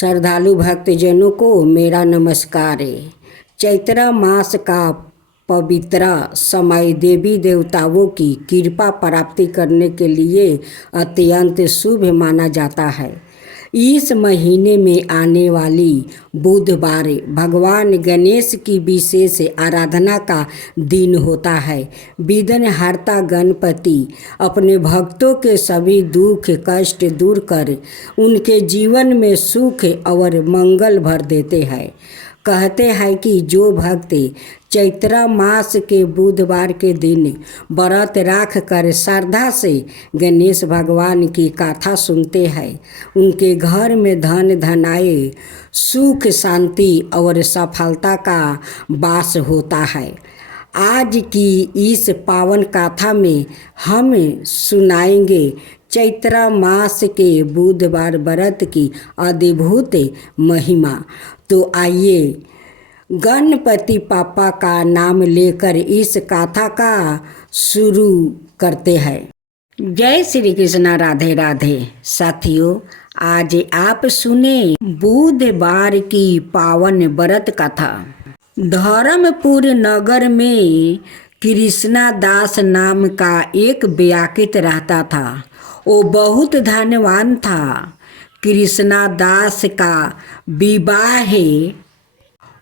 श्रद्धालु भक्तजनों को मेरा नमस्कार है। चैत्र मास का पवित्र समय देवी देवताओं की कृपा प्राप्ति करने के लिए अत्यंत शुभ माना जाता है। इस महीने में आने वाली बुधवार भगवान गणेश की विशेष आराधना का दिन होता है। विघ्नहर्ता गणपति अपने भक्तों के सभी दुख कष्ट दूर कर उनके जीवन में सुख और मंगल भर देते हैं। कहते हैं कि जो भक्त चैत्र मास के बुधवार के दिन व्रत रख कर श्रद्धा से गणेश भगवान की कथा सुनते हैं, उनके घर में धन धनाए सुख शांति और सफलता का वास होता है। आज की इस पावन कथा में हम सुनाएंगे चैत्र मास के बुधवार व्रत की अद्भुत महिमा। तो आइए गणपति पापा का नाम लेकर इस कथा का शुरू करते हैं। जय श्री कृष्णा, राधे राधे। साथियों, आज आप सुने बुधवार की पावन व्रत कथा। धर्मपुर नगर में कृष्णा दास नाम का एक व्याकित रहता था। वो बहुत धनवान था। कृष्णा दास का विवाह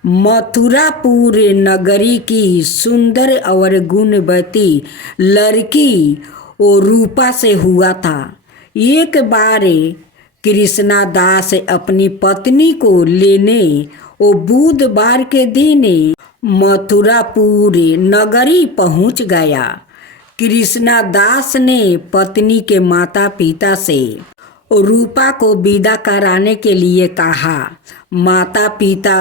मथुरापुर नगरी की सुंदर और गुणवती लड़की और रूपा से हुआ था। एक बार कृष्णा दास अपनी पत्नी को लेने वो बुधवार के दिन मथुरापुर नगरी पहुंच गया। कृष्णा दास ने पत्नी के माता पिता से रूपा को विदा कराने के लिए कहा। माता पिता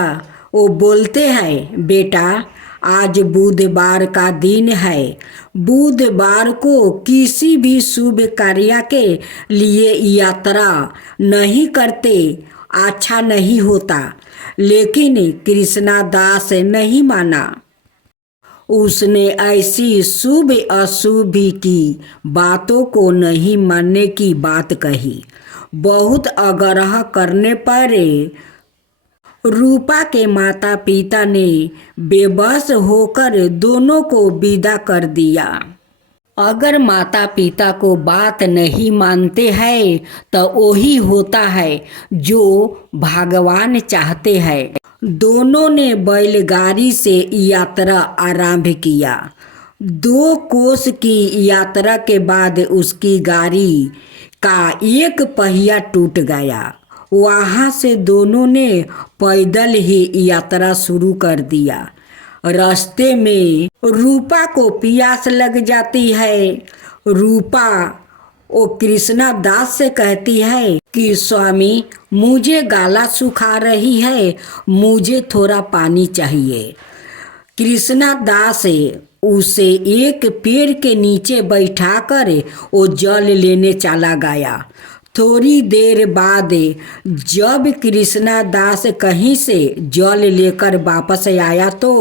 वो बोलते हैं, बेटा आज बुधवार का दिन है। बुधवार को किसी भी शुभ कार्य के लिए यात्रा नहीं करते, अच्छा नहीं होता। लेकिन कृष्णा दास नहीं माना। उसने ऐसी शुभ अशुभ की बातों को नहीं मानने की बात कही। बहुत आग्रह करने पर रूपा के माता पिता ने बेबस होकर दोनों को विदा कर दिया। अगर माता पिता को बात नहीं मानते हैं तो वही होता है जो भगवान चाहते हैं। दोनों ने बैलगाड़ी से यात्रा आरंभ किया। 2 कोस की यात्रा के बाद उसकी गाड़ी का एक पहिया टूट गया। वहाँ से दोनों ने पैदल ही यात्रा शुरू कर दिया। रास्ते में रूपा को प्यास लग जाती है। रूपा वो कृष्णा दास से कहती है कि स्वामी, मुझे गला सूखा रही है, मुझे थोड़ा पानी चाहिए। कृष्णा दास उसे एक पेड़ के नीचे बैठाकर वो जल लेने चला गया। थोड़ी देर बाद जब कृष्णा दास कहीं से जल लेकर वापस आया तो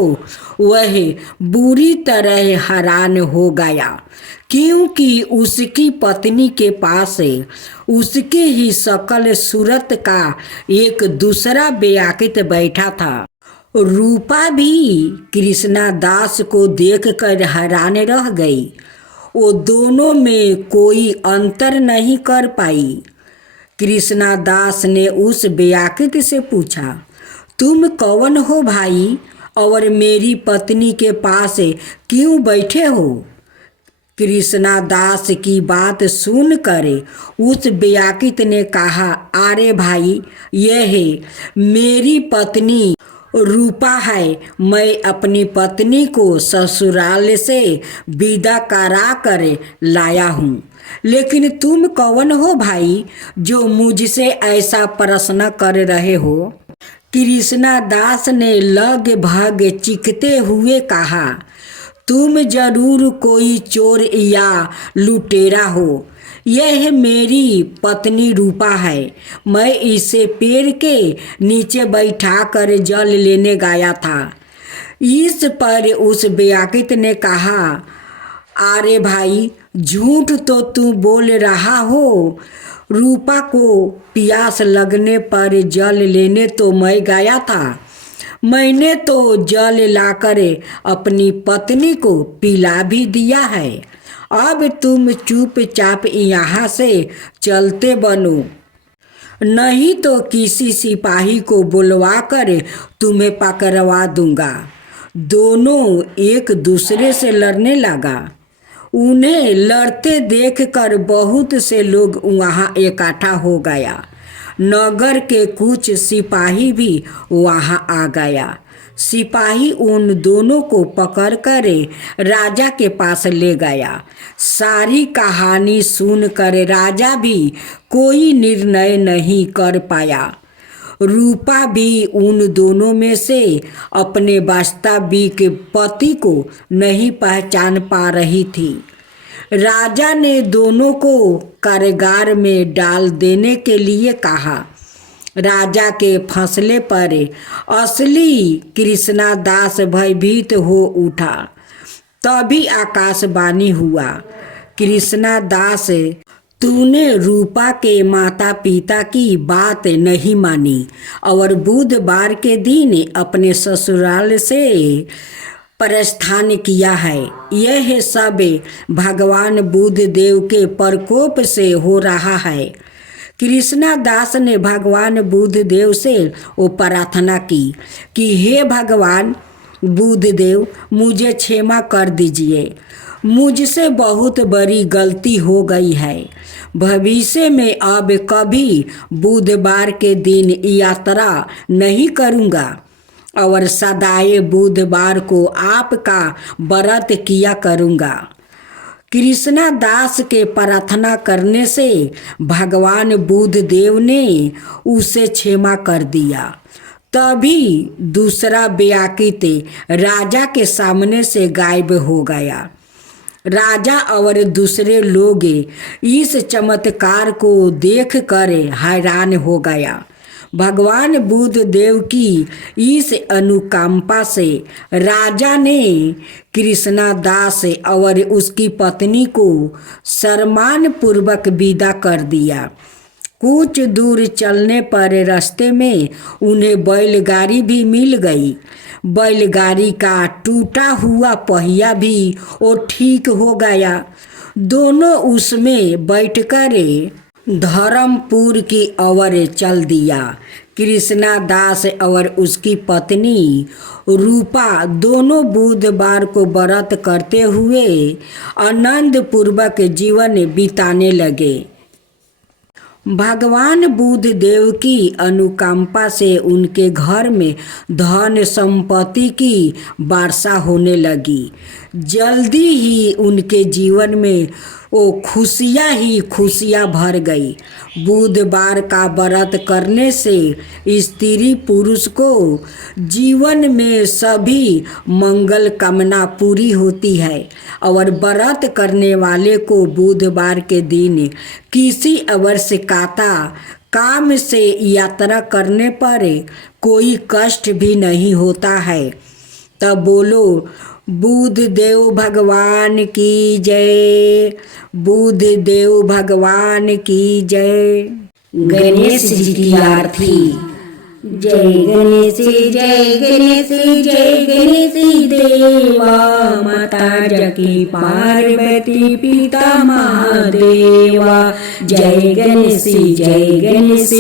वह बुरी तरह हैरान हो गया, क्योंकि उसकी पत्नी के पास उसकी ही शकल सूरत का एक दूसरा व्याकित बैठा था। रूपा भी कृष्णा दास को देखकर हैरान रह गई। वो दोनों में कोई अंतर नहीं कर पाई। कृष्णा दास ने उस व्याकित से पूछा, तुम कौन हो भाई, और मेरी पत्नी के पास क्यों बैठे हो? कृष्णा दास की बात सुनकर उस व्याकित ने कहा, अरे भाई, यह मेरी पत्नी रूपा है। मैं अपनी पत्नी को ससुराल से विदा करा कर लाया हूँ। लेकिन तुम कौन हो भाई जो मुझसे ऐसा प्रश्न कर रहे हो? कृष्णा दास ने लगभग चीखते हुए कहा, तुम जरूर कोई चोर या लुटेरा हो। यह मेरी पत्नी रूपा है। मैं इसे पेड़ के नीचे बैठाकर जल लेने गया था। इस पर उस व्याकित ने कहा, अरे भाई, झूठ तो तू बोल रहा हो। रूपा को प्यास लगने पर जल लेने तो मैं गया था। मैंने तो जल लाकर अपनी पत्नी को पिला भी दिया है। अब तुम चुपचाप यहाँ से चलते बनो, नहीं तो किसी सिपाही को बुलवा कर तुम्हें पकड़वा दूंगा। दोनों एक दूसरे से लड़ने लगा। उन्हें लड़ते देखकर बहुत से लोग वहाँ इकट्ठा हो गया। नगर के कुछ सिपाही भी वहाँ आ गया। सिपाही उन दोनों को पकड़कर राजा के पास ले गया। सारी कहानी सुनकर राजा भी कोई निर्णय नहीं कर पाया। रूपा भी उन दोनों में से अपने वास्तविक पति को नहीं पहचान पा रही थी। राजा ने दोनों को कारागार में डाल देने के लिए कहा। राजा के फैसले पर असली कृष्णा दास भयभीत हो उठा। तभी आकाशवाणी हुआ, कृष्णा दास, तूने रूपा के माता पिता की बात नहीं मानी और बुधवार के दिन अपने ससुराल से प्रस्थान किया है। यह सब भगवान बुद्ध देव के प्रकोप से हो रहा है। कृष्णा दास ने भगवान बुद्ध देव से वो प्रार्थना की कि हे भगवान बुद्ध देव, मुझे क्षमा कर दीजिए। मुझसे बहुत बड़ी गलती हो गई है। भविष्य में अब कभी बुधवार के दिन यात्रा नहीं करूँगा और सदाए बुधवार को आपका व्रत किया करूँगा। कृष्णा दास के प्रार्थना करने से भगवान बुद्ध देव ने उसे क्षमा कर दिया। तभी दूसरा व्याकुत राजा के सामने से गायब हो गया। राजा और दूसरे लोग इस चमत्कार को देखकर हैरान हो गया। भगवान बुद्ध देव की इस अनुकंपा से राजा ने कृष्णा दास और उसकी पत्नी को सम्मान पूर्वक विदा कर दिया। कुछ दूर चलने पर रास्ते में उन्हें बैलगाड़ी भी मिल गई। बैलगाड़ी का टूटा हुआ पहिया भी वो ठीक हो गया। दोनों उसमें बैठकर धर्मपुर की ओर चल दिया। कृष्णा दास और उसकी पत्नी रूपा दोनों बुधवार को व्रत करते हुए आनंद पूर्वक जीवन बिताने लगे। भगवान बुद्ध देव की अनुकंपा से उनके घर में धन संपत्ति की वर्षा होने लगी। जल्दी ही उनके जीवन में वो खुशियाँ ही खुशियाँ भर गई। बुधवार का व्रत करने से स्त्री पुरुष को जीवन में सभी मंगल कामना पूरी होती है और व्रत करने वाले को बुधवार के दिन किसी आवश्यकता काम से यात्रा करने पर कोई कष्ट भी नहीं होता है। तब बोलो बुद्ध देव भगवान की जय, बुद्ध देव भगवान की जय। गणेश जी की आरती। जय गणेश जय गणेश जय गणेश देवा, माता जकी पार्वती पिता महादेवा। जय गणेश जय गणेश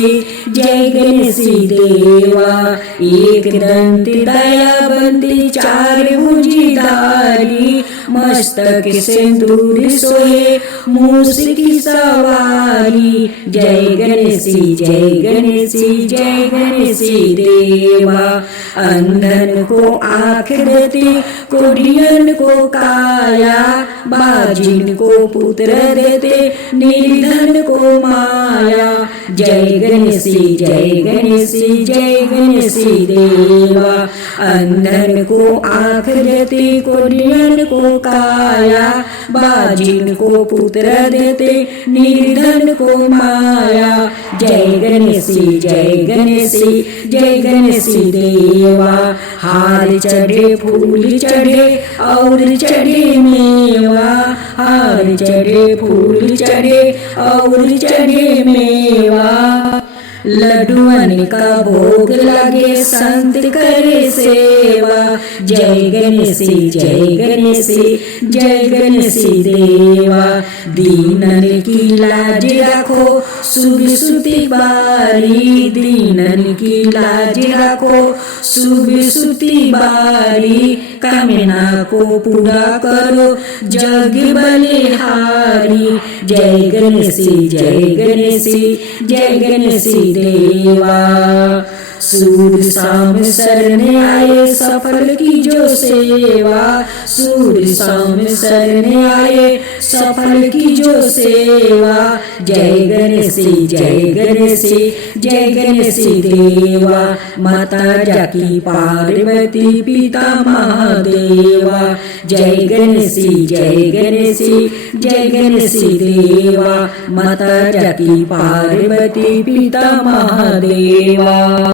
जय गणेश देवा, एक दंत दयाबंदी चार भुजधारी, मस्तक सिंदूर सोहे मूस की सवारी। जय गणेश जय गणेश जय गणेश देवा, अंधन को आँख देते, कोढ़ियन को काया, बाजिन को पुत्र देते, निर्धन को माया। जय गणेश जय गणेश जय गणेश देवा, अंधन को आँख देते, कोढ़ियन को काया, बाजिन को पुत्र देते निर्धन को माया। जय गणेशी जय गणेशी जय गणेशी देवा, हार चढ़े फूल चढ़े और चढ़े मेवा, हार चढ़े फूल चढ़े और चढ़े मेवा। लड्डुअन का भोग लगे संत करे सेवा। जय गणेशी जय गणेशी जय गणेशी देवा, दीनन की लाज रखो शुभ सुति बारी, दीनन की लाज रखो शुभ सुति बारी। कामना को पूरा करो जग बलिहारी। जय गणेशी जय गणेशी जय गणेशी देवा, सूर्य शाम शरण आए सफल की जो सेवा, सूर्य शाम शरण आए सफल की जो सेवा। जय गणेशी जय गणेशी जय गणेशी देवा, माता जाकी पार्वती पिता महादेवा। जय गणेशी जय गणेशी जय गणेशी देवा, माता जाकी पार्वती पिता महादेवा।